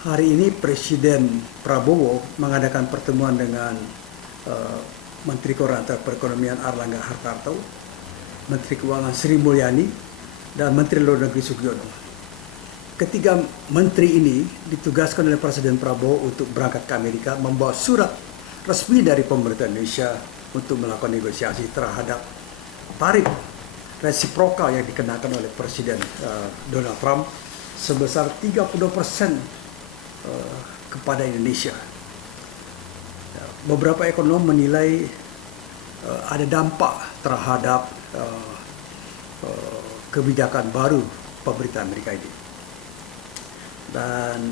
Hari ini Presiden Prabowo mengadakan pertemuan dengan Menteri Koordinator Perekonomian Airlangga Hartarto, Menteri Keuangan Sri Mulyani, dan Menteri Luar Negeri Sugiono. Ketiga menteri ini ditugaskan oleh Presiden Prabowo untuk berangkat ke Amerika membawa surat resmi dari pemerintah Indonesia untuk melakukan negosiasi terhadap tarif resiprokal yang dikenakan oleh Presiden Donald Trump sebesar 32% kepada Indonesia. Beberapa ekonom menilai ada dampak terhadap kebijakan baru pemerintah Amerika ini, dan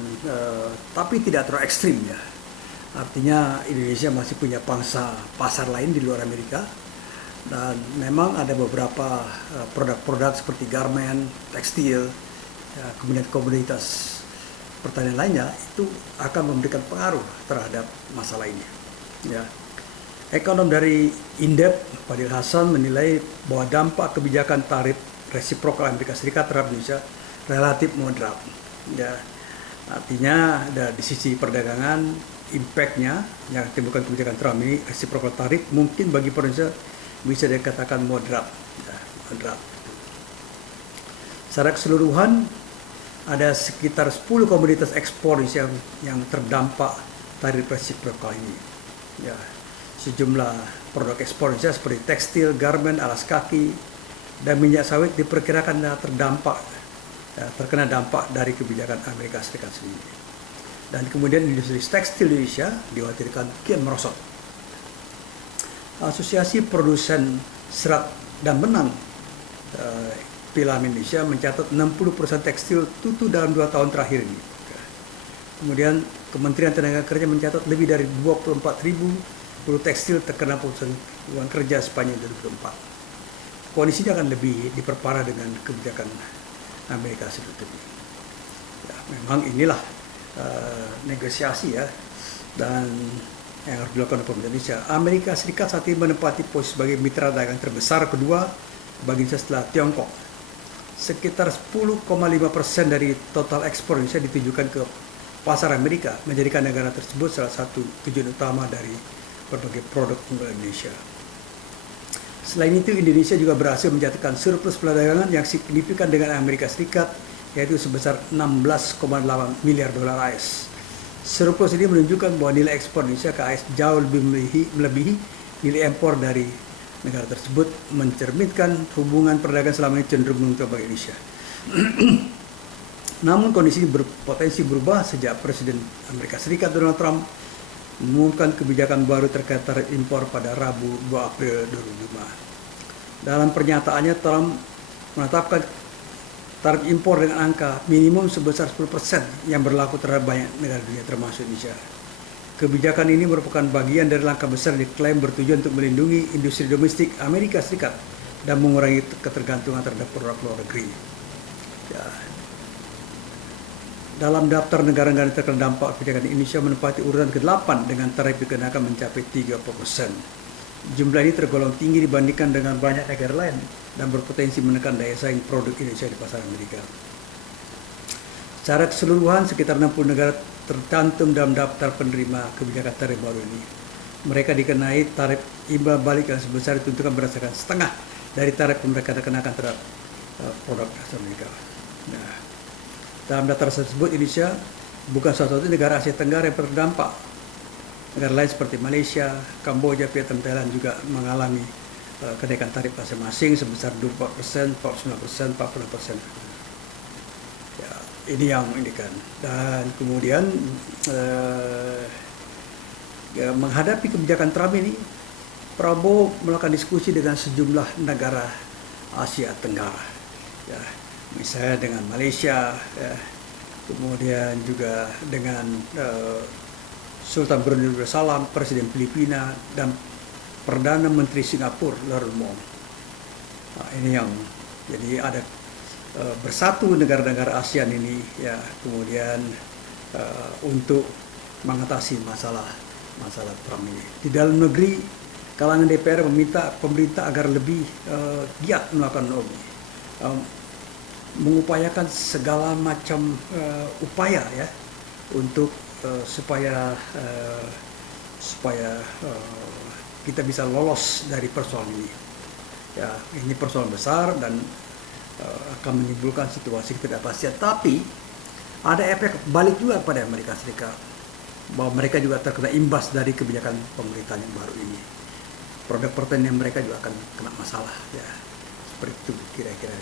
tapi tidak terlalu ekstrim ya. Artinya Indonesia masih punya pangsa pasar lain di luar Amerika, dan memang ada beberapa produk-produk seperti garment, tekstil, ya, kemudian komoditas pertanian lainnya itu akan memberikan pengaruh terhadap masalah ini. Ya. Ekonom dari Indep, Fadil Hasan, menilai bahwa dampak kebijakan tarif resiprokal Amerika Serikat terhadap Indonesia relatif moderat. Ya. Artinya di sisi perdagangan, impact-nya yang timbulkan kebijakan Trump ini, resiprokal tarif, mungkin bagi Indonesia bisa dikatakan moderat. Ya, moderat. Secara keseluruhan, ada sekitar 10 komoditas ekspor yang terdampak tarif resiprokal ini. Ya, sejumlah produk ekspor Indonesia seperti tekstil, garment, alas kaki, dan minyak sawit diperkirakan terkena dampak dari kebijakan Amerika Serikat sendiri. Dan kemudian industri tekstil Indonesia dikhawatirkan kian merosot. Asosiasi Produsen Serat dan Benang Film Indonesia mencatat 60% tekstil tutup dalam 2 tahun terakhir ini. Kemudian Kementerian Tenaga Kerja mencatat lebih dari 24.000 buruh tekstil terkena pemutusan hubungan kerja sepanjang 2024. Kondisinya akan lebih diperparah dengan kebijakan Amerika Serikat ini. Ya, memang inilah negosiasi ya, dan yang harus dilakukan oleh pemerintah Indonesia. Amerika Serikat saat ini menempati posisi sebagai mitra dagang terbesar kedua bagi Indonesia setelah Tiongkok. Sekitar 10,5% dari total ekspor Indonesia ditujukan ke pasar Amerika, menjadikan negara tersebut salah satu tujuan utama dari berbagai produk unggulan Indonesia. Selain itu, Indonesia juga berhasil mencatatkan surplus perdagangan yang signifikan dengan Amerika Serikat, yaitu sebesar 16,8 miliar dolar AS. Surplus ini menunjukkan bahwa nilai ekspor Indonesia ke AS jauh lebih melebihi nilai impor dari negara tersebut, mencerminkan hubungan perdagangan selama ini cenderung menguntungkan bagi Indonesia. Namun kondisi ini berpotensi berubah sejak Presiden Amerika Serikat Donald Trump mengumumkan kebijakan baru terkait tarif impor pada Rabu 2 April 2005. Dalam pernyataannya, Trump menetapkan tarif impor dengan angka minimum sebesar 10% yang berlaku terhadap banyak negara dunia termasuk Indonesia. Kebijakan ini merupakan bagian dari langkah besar yang diklaim bertujuan untuk melindungi industri domestik Amerika Serikat dan mengurangi ketergantungan terhadap produk luar negeri. Ya. Dalam daftar negara-negara yang terkena dampak kebijakan Indonesia menempati urutan ke-8 dengan tarif dikenakan mencapai 30%. Jumlah ini tergolong tinggi dibandingkan dengan banyak negara lain dan berpotensi menekan daya saing produk Indonesia di pasar Amerika. Secara keseluruhan, sekitar 60 negara tercantum dalam daftar penerima kebijakan tarif baru ini. Mereka dikenai tarif imbal balik yang sebesar ditentukan berdasarkan setengah dari tarif yang mereka kenakan terhadap produk asal Amerika. Nah, dalam daftar tersebut, Indonesia bukan salah satu negara Asia Tenggara yang terdampak. Negara lain seperti Malaysia, Kamboja, Vietnam, Thailand juga mengalami kenaikan tarif masing-masing sebesar 24%, 49%, 46%. Ya, ini yang ini kan. Dan kemudian menghadapi kebijakan Trump ini, Prabowo melakukan diskusi dengan sejumlah negara Asia Tenggara. Ya, misalnya dengan Malaysia, ya, kemudian juga dengan Sultan Brunei Darussalam, Presiden Filipina, dan Perdana Menteri Singapura, Loremont. Nah, ini yang jadi ada bersatu negara-negara ASEAN ini ya, kemudian untuk mengatasi masalah Trump ini. Di dalam negeri, kalangan DPR meminta pemerintah agar lebih giat melakukan mengupayakan segala macam upaya ya untuk supaya kita bisa lolos dari persoalan ini. Ya, ini persoalan besar dan akan menimbulkan situasi ketidakpastian. Tapi ada efek balik juga pada Amerika Serikat, bahwa mereka juga terkena imbas dari kebijakan pemerintahan yang baru ini. Produk pertanian mereka juga akan kena masalah, ya seperti itu kira-kira.